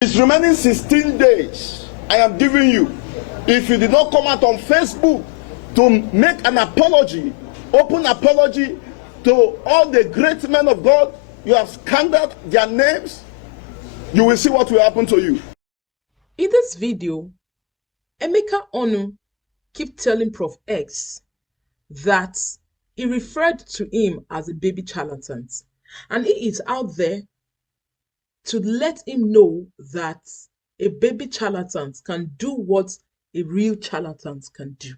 It's remaining 16 days. I am giving you. If you did not come out on Facebook to make an apology, open apology to all the great men of God, you have scandaled their names, you will see what will happen to you. In this video, Emeka Onu keep telling Prof X that he referred to him as a baby charlatan, and he is out there to let him know that a baby charlatan can do what a real charlatan can do.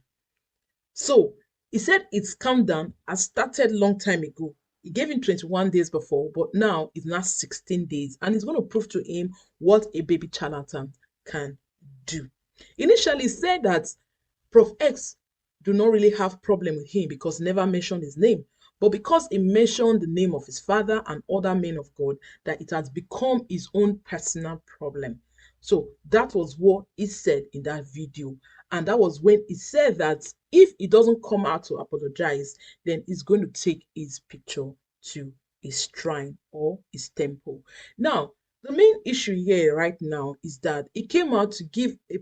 So he said its countdown has started long time ago. He gave him 21 days before, but now it's not 16 days, and he's going to prove to him what a baby charlatan can do. Initially, he said that Prof X do not really have problem with him because he never mentioned his name. But because he mentioned the name of his father and other men of God, that it has become his own personal problem. So that was what he said in that video. And that was when he said that if he doesn't come out to apologize, then he's going to take his picture to his shrine or his temple. Now, the main issue here right now is that he came out to give a,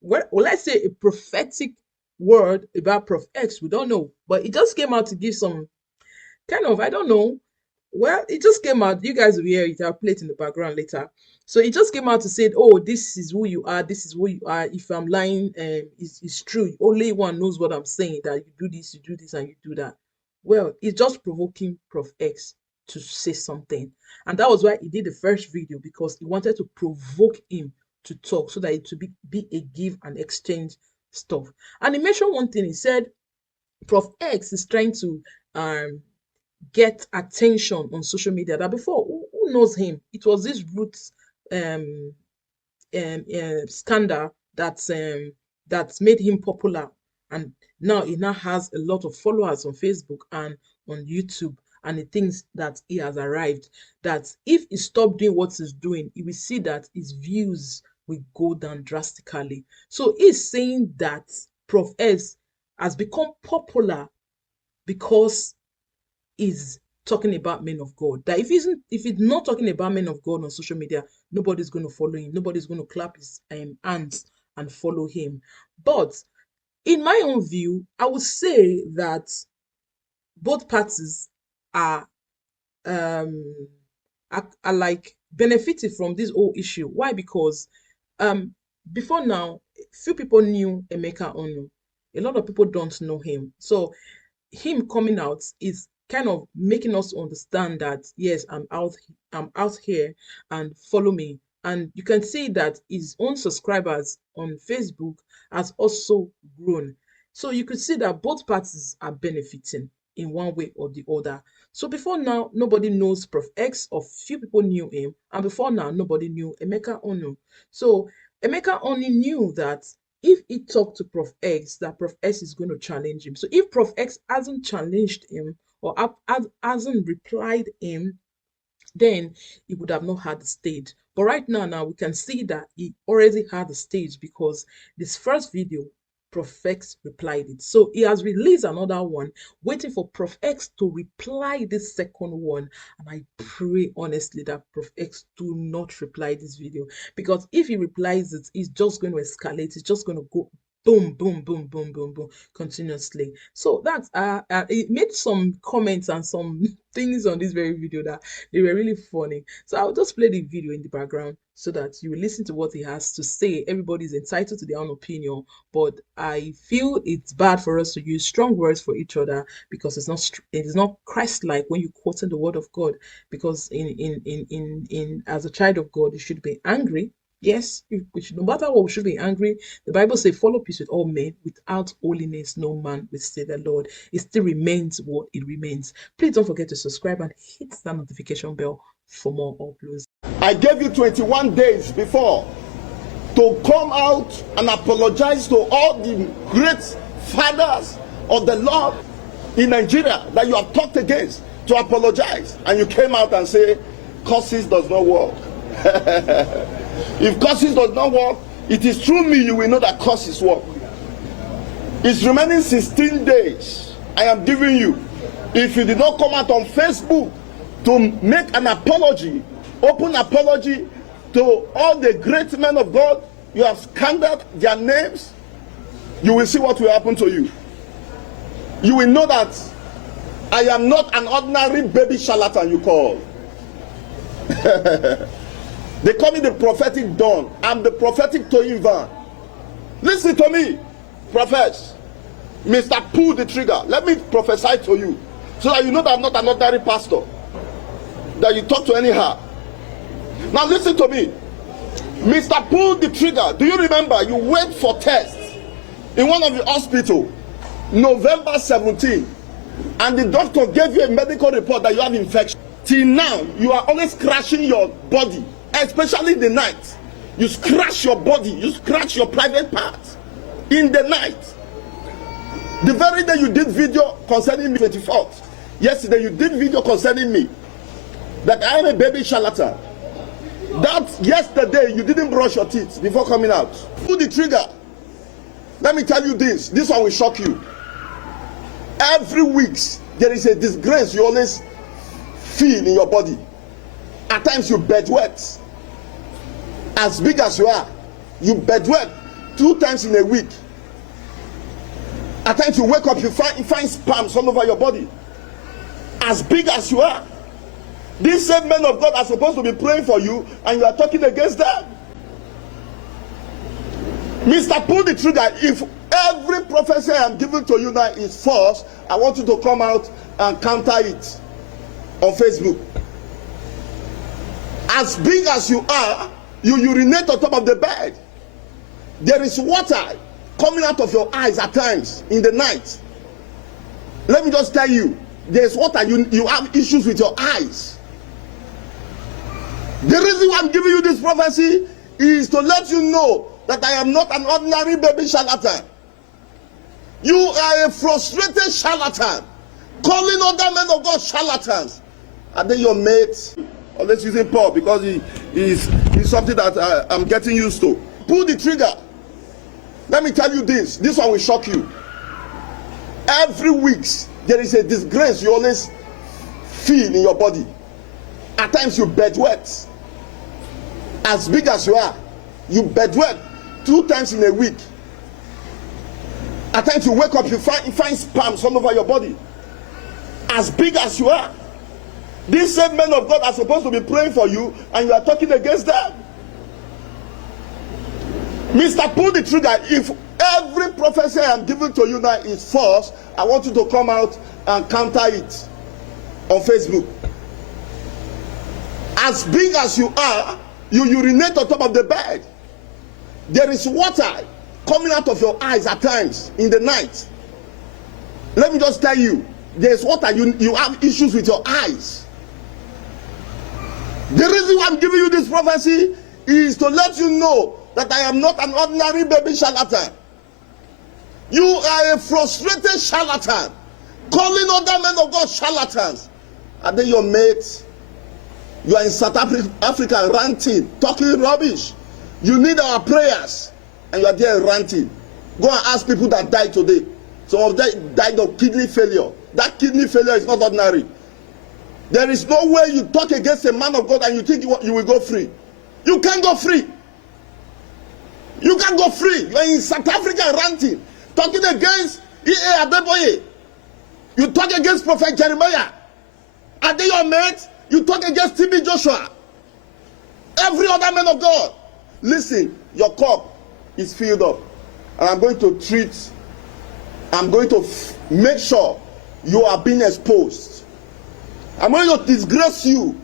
well, let's say a prophetic word about Prof X. We don't know, but he just came out to give some kind of, I don't know. Well, it just came out. You guys will hear it. I'll play it in the background later. So he just came out to say, oh, this is who you are. This is who you are. If I'm lying, it's true. Only one knows what I'm saying, that you do this, and you do that. Well, it's just provoking Prof X to say something. And that was why he did the first video, because he wanted to provoke him to talk so that it would be a give and exchange stuff. And he mentioned one thing. He said Prof X is trying to get attention on social media. That before, who knows him? It was this Roots scandal that's made him popular, and now he now has a lot of followers on Facebook and on YouTube, and he thinks that he has arrived. That if he stopped doing what he's doing, he will see that his views will go down drastically. So he's saying that Prof S has become popular because he's talking about men of God. That if he's not talking about men of God on social media, nobody's going to follow him. Nobody's going to clap his hands and follow him. But in my own view, I would say that both parties are like benefited from this whole issue. Why? Because before now, few people knew Emeka Onu. A lot of people don't know him. So him coming out is kind of making us understand that yes, I'm out here and follow me. And you can see that his own subscribers on Facebook has also grown. So you could see that both parties are benefiting in one way or the other. So before now, nobody knows Prof X, or few people knew him, and before now, nobody knew Emeka Onu. So Emeka only knew that if he talked to Prof X, that Prof X is going to challenge him. So if Prof X hasn't challenged him or hasn't replied him, then he would have not had the stage. But right now we can see that he already had the stage, because this first video, Prof X replied it. So he has released another one, waiting for Prof X to reply this second one. And I pray honestly that Prof X do not reply this video, because if he replies it, it's just going to escalate. It's just going to go boom, boom, boom, boom, boom, boom, continuously. So that's it made some comments and some things on this very video that they were really funny. So I'll just play the video in the background so that you will listen to what he has to say. Everybody's entitled to their own opinion, but I feel it's bad for us to use strong words for each other, because it is not Christ-like when you quote the word of God. Because in as a child of God, you should be angry. Yes, no matter what, we should be angry. The Bible says, follow peace with all men. Without holiness, no man will see the Lord. It still remains what it remains. Please don't forget to subscribe and hit that notification bell for more uploads. I gave you 21 days before to come out and apologize to all the great fathers of the Lord in Nigeria that you have talked against, to apologize. And you came out and say, curses does not work. If curses does not work, it is through me you will know that curses work. It's remaining 16 days. I am giving you. If you did not come out on Facebook to make an apology, open apology to all the great men of God, you have scandaled their names, you will see what will happen to you. You will know that I am not an ordinary baby charlatan you call. They call me the prophetic dawn. I'm the prophetic Toyin Van. Listen to me, prophets. Mr. Pull the trigger. Let me prophesy to you so that you know that I'm not an ordinary pastor that you talk to anyhow. Now listen to me. Mr. Pull the trigger. Do you remember you went for tests in one of the hospitals November 17, and the doctor gave you a medical report that you have infection? Till now, you are always scratching your body, especially in the night. You scratch your body, you scratch your private parts in the night. The very day you did video concerning me, 24th, yesterday you did video concerning me, that I am a baby charlatan. That yesterday you didn't brush your teeth before coming out. Pull the trigger. Let me tell you this one will shock you. Every week there is a disgrace you always feel in your body. At times you bedwet. As big as you are, you bedwet 2 times in a week. At times you wake up, you find spams all over your body. As big as you are. These same men of God are supposed to be praying for you, and you are talking against them. Mr. Pull the trigger. If every prophecy I am giving to you now is false, I want you to come out and counter it on Facebook. As big as you are, you urinate on top of the bed. There is water coming out of your eyes at times in the night. Let me just tell you, there's water, you have issues with your eyes. The reason why I'm giving you this prophecy is to let you know that I am not an ordinary baby charlatan. You are a frustrated charlatan, calling other men of God charlatans. And then your mate, always using Paul because he's something that I'm getting used to. Pull the trigger. Let me tell you this one will shock you. Every week there is a disgrace you always feel in your body. At times you bedwet. As big as you are, you bedwet 2 times in a week. At times you wake up, you find spams all over your body. As big as you are. These same men of God are supposed to be praying for you, and you are talking against them. Mr. Pull the trigger. If every prophecy I am giving to you now is false, I want you to come out and counter it on Facebook. As big as you are, you urinate on top of the bed. There is water coming out of your eyes at times in the night. Let me just tell you, there's water, you have issues with your eyes. The reason why I'm giving you this prophecy is to let you know that I am not an ordinary baby charlatan. You are a frustrated charlatan, calling other men of God charlatans. And then your mate, you are in South Africa ranting, talking rubbish. You need our prayers, and you are there ranting. Go and ask people that died today. Some of them died of kidney failure. That kidney failure is not ordinary. There is no way you talk against a man of God and you think you will go free. You can't go free. You can't go free. You are in South Africa ranting, talking against E.A. Adeboye. You talk against Prophet Jeremiah. Are they your mates? You talk against T.B. Joshua. Every other man of God. Listen, your cup is filled up. And I'm going to make sure you are being exposed. I'm going to disgrace you